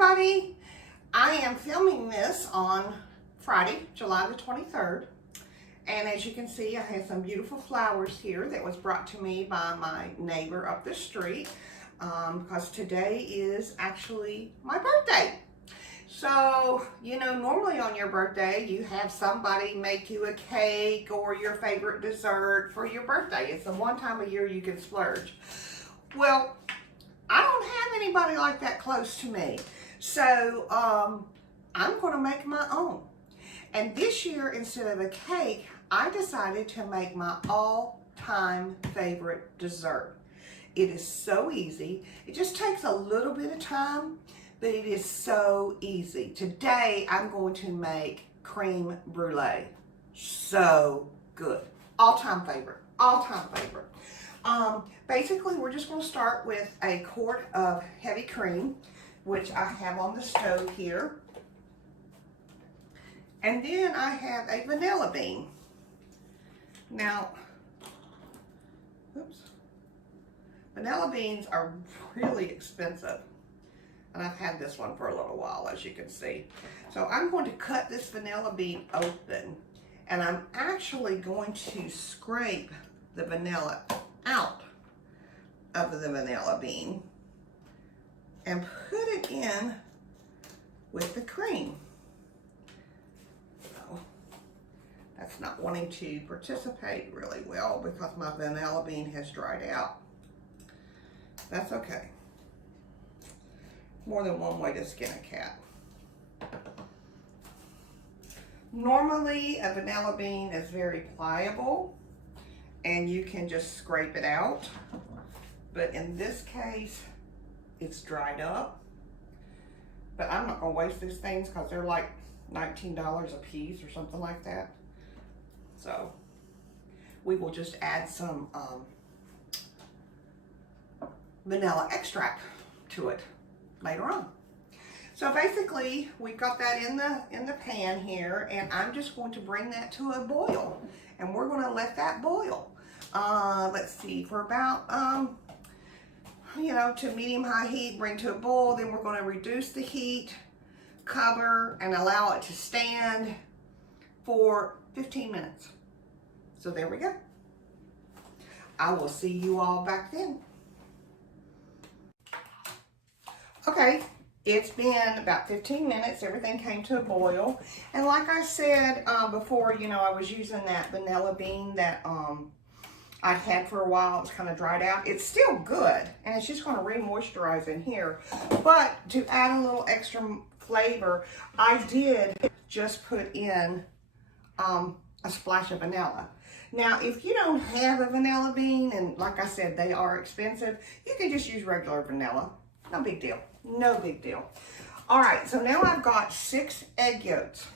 everybody. I am filming this on Friday, July the 23rd. And as you can see, I have some beautiful flowers here that was brought to me by my neighbor up the street because today is actually my birthday. So, you know, normally on your birthday, you have somebody make you a cake or your favorite dessert for your birthday. It's the one time a year you can splurge. Well, I don't have anybody like that close to me. So, I'm going to make my own. And this year, instead of a cake, I decided to make my all-time favorite dessert. It is so easy. It just takes a little bit of time, but it is so easy. Today, I'm going to make creme brulee. So good. All-time favorite. All-time favorite. Basically, we're just going to start with a quart of heavy cream, which I have on the stove here. And then I have a vanilla bean. Now, vanilla beans are really expensive. And I've had this one for a little while, as you can see. So I'm going to cut this vanilla bean open. And I'm actually going to scrape the vanilla out of the vanilla bean and put it in with the cream. So that's not wanting to participate really well because my vanilla bean has dried out. That's okay. More than one way to skin a cat. Normally, a vanilla bean is very pliable and you can just scrape it out. But in this case, it's dried up. But I'm not gonna waste these things because they're like $19 a piece or something like that. So we will just add some vanilla extract to it later on. So basically, we've got that in the pan here, and I'm just going to bring that to a boil, and we're going to let that boil. Let's see, for about you know, to medium-high heat, bring to a boil. Then we're going to reduce the heat, cover, and allow it to stand for 15 minutes. So there we go. I will see you all back then. Okay, it's been about 15 minutes. Everything came to a boil. And like I said before, you know, I was using that vanilla bean that I'd had for a while. It was kind of dried out. It's still good, and it's just going to re-moisturize in here. But to add a little extra flavor, I did just put in a splash of vanilla. Now, if you don't have a vanilla bean, and like I said, they are expensive, you can just use regular vanilla. No big deal. No big deal. All right, so now I've got 6 egg yolks,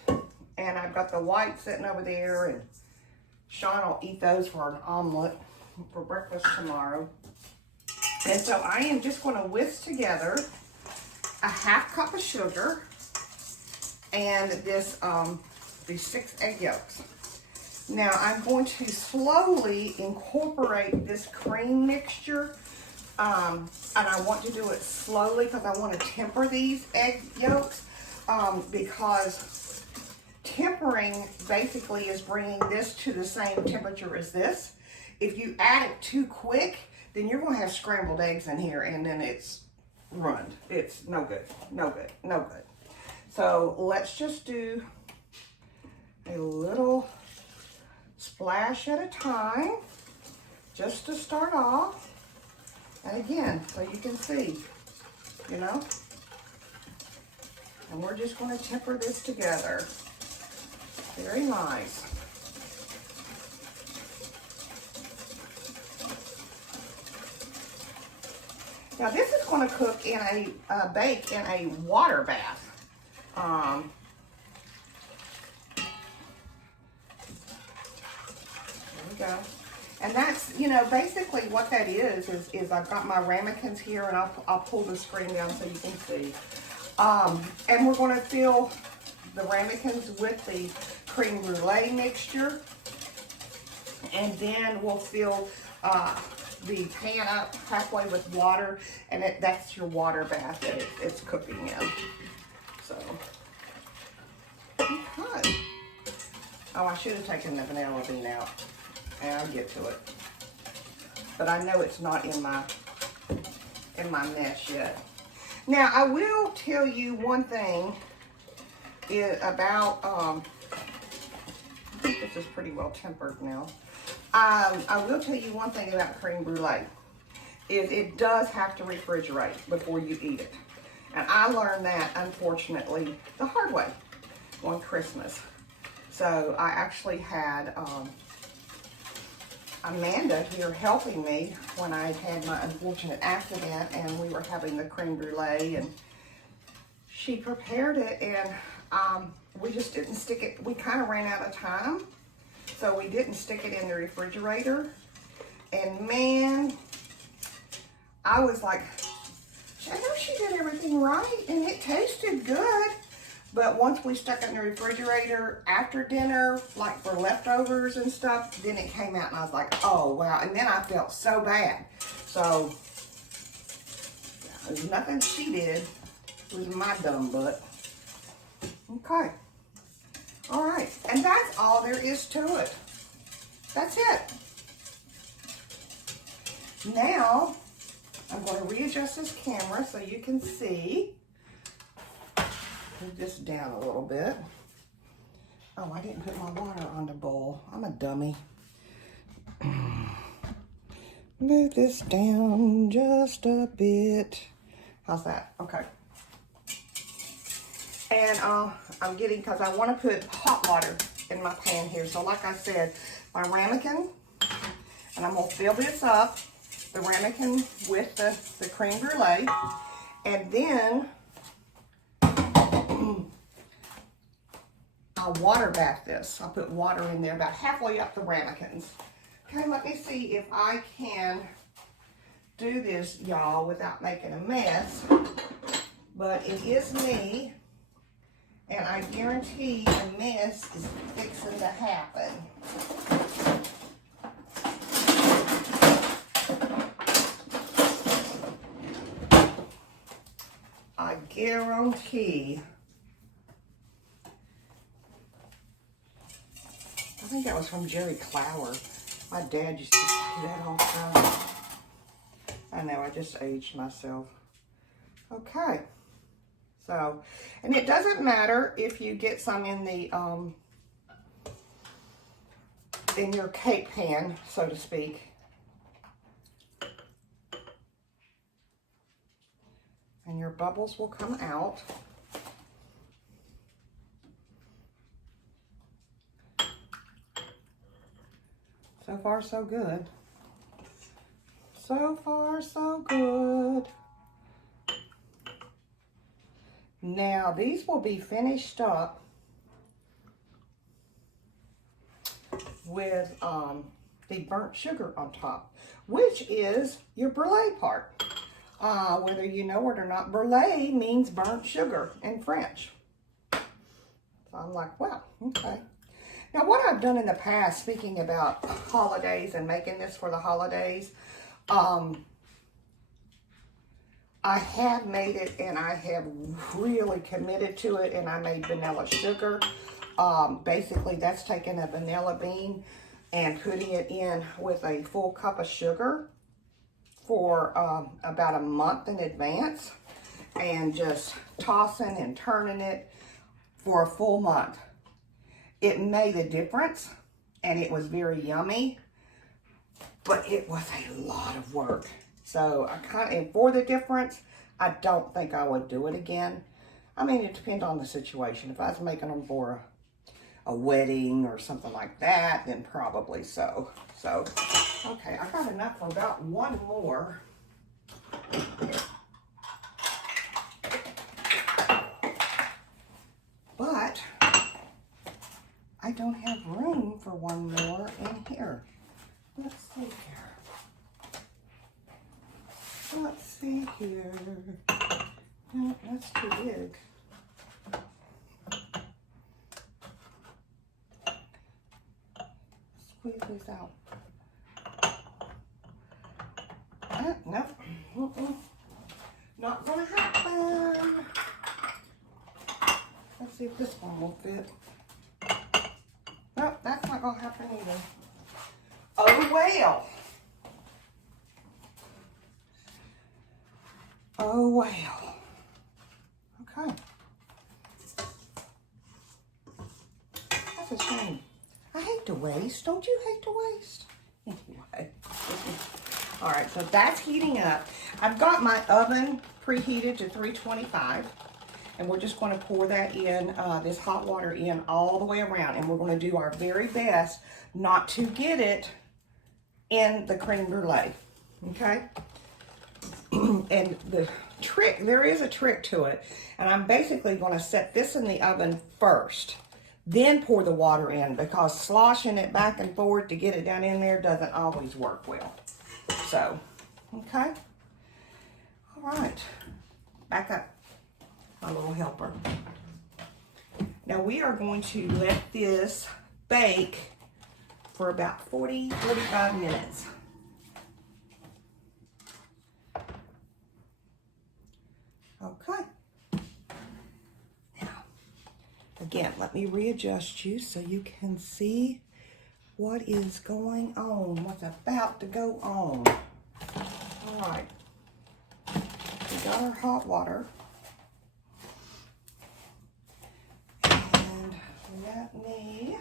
and I've got the white sitting over there, and Sean will eat those for an omelet for breakfast tomorrow. And so I am just going to whisk together a ½ cup of sugar and this these 6 egg yolks. Now I'm going to slowly incorporate this cream mixture, and I want to do it slowly because I want to temper these egg yolks because tempering basically is bringing this to the same temperature as this. If you add it too quick, then you're going to have scrambled eggs in here, and then it's ruined. It's no good, no good, no good. So let's just do a little splash at a time, just to start off. And again, so you can see, you know. And we're just going to temper this together. Very nice. Now this is going to cook in a, bake in a water bath. There we go. And that's, you know, basically what that is I've got my ramekins here, and I'll pull the screen down so you can see. And we're going to fill the ramekins with the creme brulee mixture, and then we'll fill the pan up halfway with water, and that's your water bath that it's cooking in. So, okay. Oh, I should have taken the vanilla bean out, and I'll get to it. But I know it's not in my mesh yet. Now, I will tell you one thing about, I think this is pretty well tempered now. I will tell you one thing about creme brulee, is it does have to refrigerate before you eat it. And I learned that, unfortunately, the hard way on Christmas. So I actually had Amanda here helping me when I had my unfortunate accident, and we were having the creme brulee, and she prepared it, and we just didn't stick it. We kind of ran out of time, so we didn't stick it in the refrigerator. And man, I was like, I know she did everything right, and it tasted good. But once we stuck it in the refrigerator after dinner, like for leftovers and stuff, then it came out and I was like, oh wow. And then I felt so bad. So, there's nothing she did. It was my dumb butt. Okay. All right. And that's all there is to it. That's it. Now, I'm going to readjust this camera so you can see. Move this down a little bit. Oh, I didn't put my water on the bowl. I'm a dummy. Move this down just a bit. How's that? Okay. And I'm getting, because I want to put hot water in my pan here. So like I said, my ramekin, and I'm going to fill this up, the ramekin with the creme brulee. And then I'll water bath this. I'll put water in there about halfway up the ramekins. Okay, let me see if I can do this, y'all, without making a mess. But it is me, and I guarantee a mess is fixing to happen. I guarantee. I think that was from Jerry Clower. My dad used to say that all the time. I know, I just aged myself. Okay. So, and it doesn't matter if you get some in the, in your cake pan, so to speak. And your bubbles will come out. So far, so good. So far, so good. Now, these will be finished up with the burnt sugar on top, which is your brulee part. Whether you know it or not, brulee means burnt sugar in French. So I'm like, wow, okay. Now, what I've done in the past, speaking about holidays and making this for the holidays, I have made it, and I have really committed to it, and I made vanilla sugar. Basically, that's taking a vanilla bean and putting it in with a full cup of sugar for about a month in advance, and just tossing and turning it for a full month. It made a difference, and it was very yummy, but it was a lot of work. So and for the difference, I don't think I would do it again. I mean, it depends on the situation. If I was making them for a wedding or something like that, then probably so. So, okay, I got enough for about one more. But I don't have room for one more in here. Let's see here. Let's see here. No, that's too big. Squeeze these out. Nope. Not gonna happen. Let's see if this one will fit. Nope, that's not gonna happen either. Oh well. Oh well. Okay. That's a shame. I hate to waste. Don't you hate to waste? Anyway. All right, so that's heating up. I've got my oven preheated to 325, and we're just going to pour that in, this hot water in all the way around, and we're going to do our very best not to get it in the creme brulee, okay? And the trick, there is a trick to it, and I'm basically going to set this in the oven first, then pour the water in, because sloshing it back and forth to get it down in there doesn't always work well. So, okay. All right. Back up, my little helper. Now we are going to let this bake for about 40-45 minutes. Okay. Now, again, let me readjust you so you can see what is going on, what's about to go on. All right. We got our hot water. And let me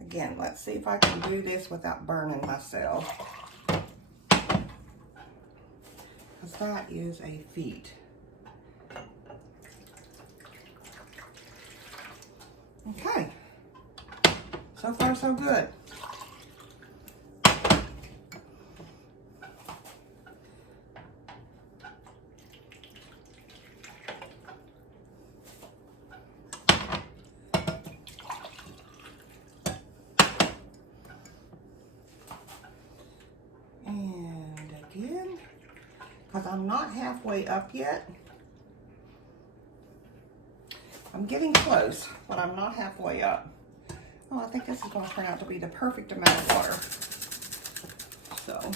again, let's see if I can do this without burning myself. Because that is a feat. Okay. So far, so good. And again, because I'm not halfway up yet. I'm getting close, but I'm not halfway up. Oh, I think this is going to turn out to be the perfect amount of water. So,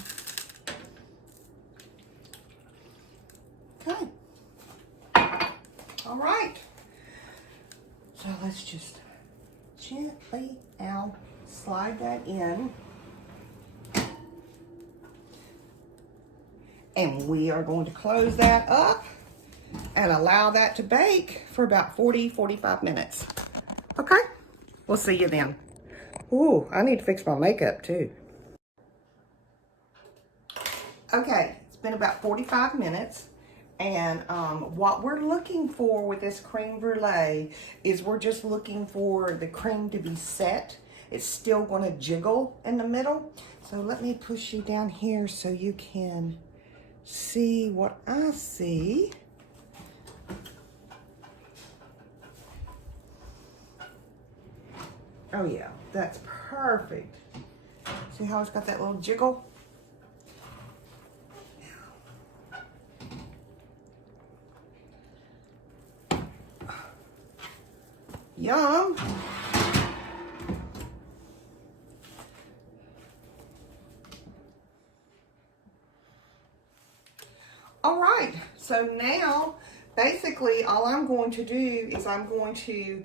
okay. All right. So let's just gently now slide that in. And we are going to close that up and allow that to bake for about 40-45 minutes. Okay? We'll see you then. Ooh, I need to fix my makeup too. Okay, it's been about 45 minutes. And what we're looking for with this creme brulee is we're just looking for the cream to be set. It's still going to jiggle in the middle. So let me push you down here so you can see what I see. Oh yeah, that's perfect. See how it's got that little jiggle? Yum. All right, so now basically all I'm going to do is I'm going to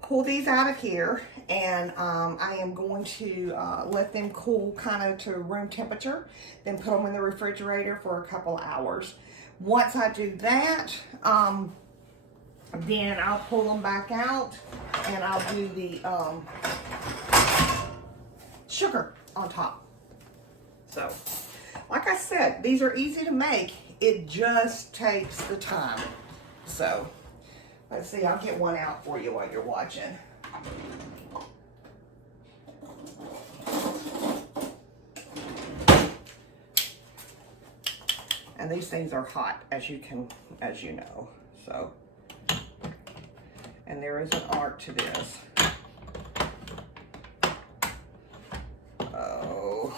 pull these out of here, and I am going to let them cool kind of to room temperature, then put them in the refrigerator for a couple hours. Once I do that, then I'll pull them back out and I'll do the sugar on top. So, like I said, these are easy to make. It just takes the time. So, let's see, I'll get one out for you while you're watching. And these things are hot, as you know. So, and there is an art to this. Oh.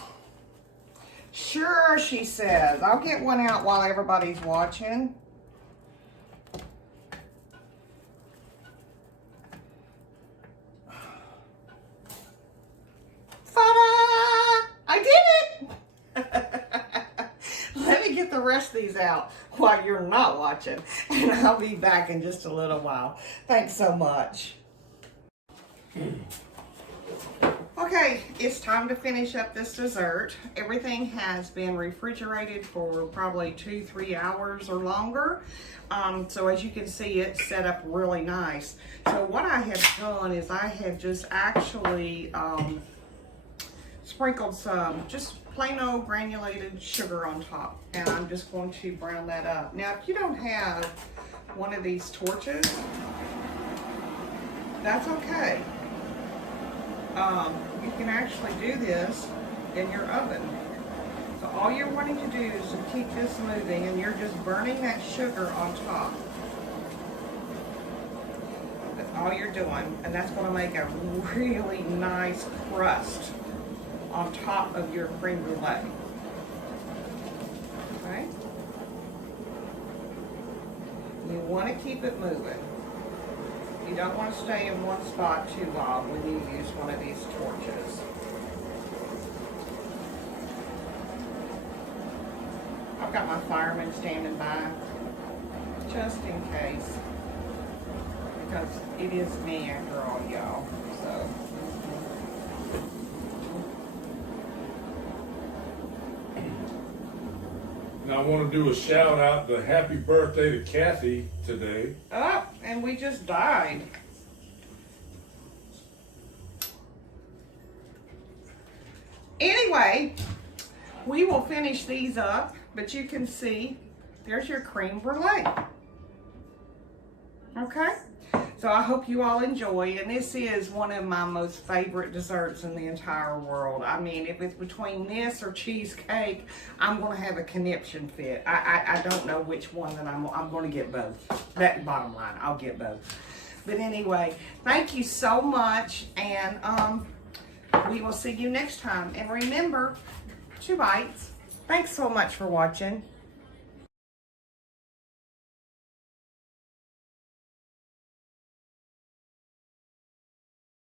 Sure, she says. I'll get one out while everybody's watching. these out while you're not watching. And I'll be back in just a little while. Thanks so much. Okay, it's time to finish up this dessert. Everything has been refrigerated for probably 2-3 hours or longer. So as you can see, it's set up really nice. So what I have done is I have just actually sprinkled some just plain old granulated sugar on top. And I'm just going to brown that up. Now, if you don't have one of these torches, that's okay. You can actually do this in your oven. So all you're wanting to do is to keep this moving, and you're just burning that sugar on top. That's all you're doing, and that's going to make a really nice crust on top of your creme brulee. Okay? You want to keep it moving. You don't want to stay in one spot too long when you use one of these torches. I've got my fireman standing by, just in case, because it is me after all, y'all. So. And I want to do a shout out to happy birthday to Kathy today. Oh, and we just died. Anyway, we will finish these up, but you can see there's your creme brulee. Okay? So I hope you all enjoy, and this is one of my most favorite desserts in the entire world. I mean, if it's between this or cheesecake, I'm going to have a conniption fit. I don't know which one that I'm going to get both. That bottom line, I'll get both. But anyway, thank you so much, and we will see you next time. And remember, 2 bites. Thanks so much for watching.